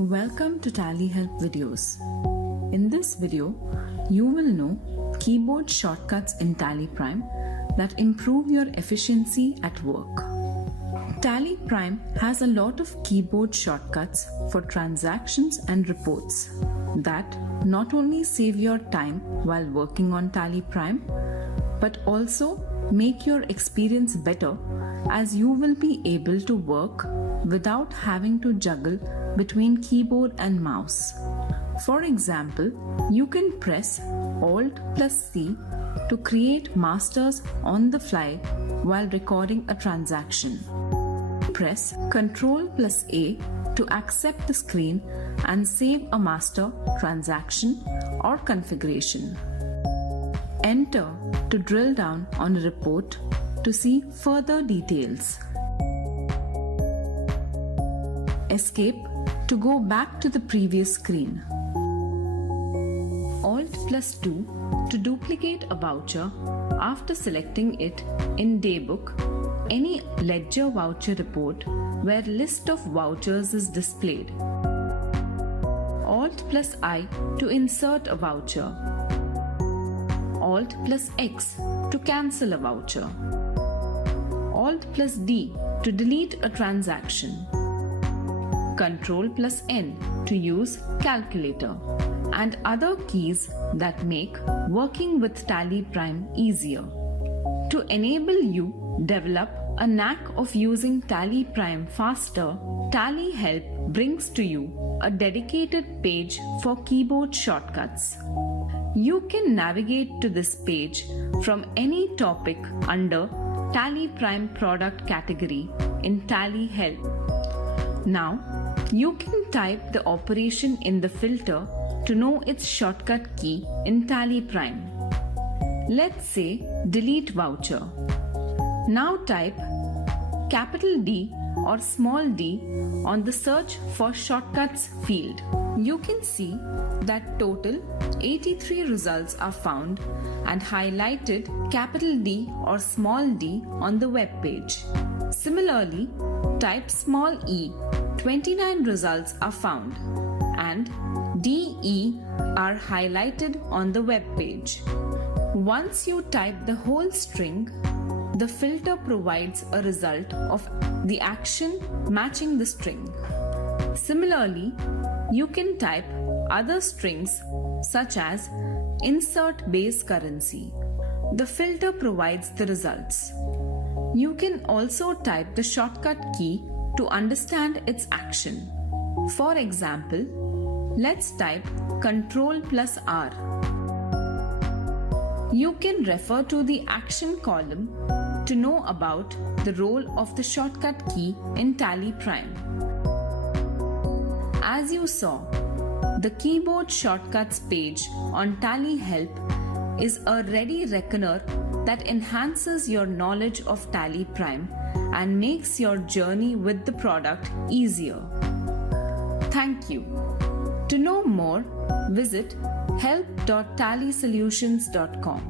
Welcome to TallyHelp videos. In this video, you will know keyboard shortcuts in TallyPrime that improve your efficiency at work. TallyPrime has a lot of keyboard shortcuts for transactions and reports that not only save your time while working on TallyPrime, but also make your experience better as you will be able to work without having to juggle between keyboard and mouse. For example, you can press Alt+C to create masters on the fly while recording a transaction. Press Ctrl+A to accept the screen and save a master, transaction, or configuration. Enter to drill down on a report to see further details. Escape to go back to the previous screen. Alt+2 to duplicate a voucher after selecting it in Daybook, any ledger voucher report where list of vouchers is displayed. Alt+I to insert a voucher. Alt+X to cancel a voucher. Alt+D to delete a transaction. Ctrl+N to use calculator, and other keys that make working with TallyPrime easier. To enable you develop a knack of using TallyPrime faster, TallyHelp brings to you a dedicated page for keyboard shortcuts. You can navigate to this page from any topic under TallyPrime product category in TallyHelp. Now, you can type the operation in the filter to know its shortcut key in TallyPrime. Let's say delete voucher. Now type capital D or small d on the search for shortcuts field. You can see that total 83 results are found and highlighted capital D or small d on the web page. Similarly, type small e, 29 results are found and DE are highlighted on the web page. Once you type the whole string, the filter provides a result of the action matching the string. Similarly, you can type other strings such as insert base currency. The filter provides the results. You can also type the shortcut key to understand its action. For example, let's type Ctrl+R. You can refer to the action column to know about the role of the shortcut key in TallyPrime. As you saw, the keyboard shortcuts page on TallyHelp is a ready reckoner that enhances your knowledge of TallyPrime and makes your journey with the product easier. Thank you. To know more, visit help.tallysolutions.com.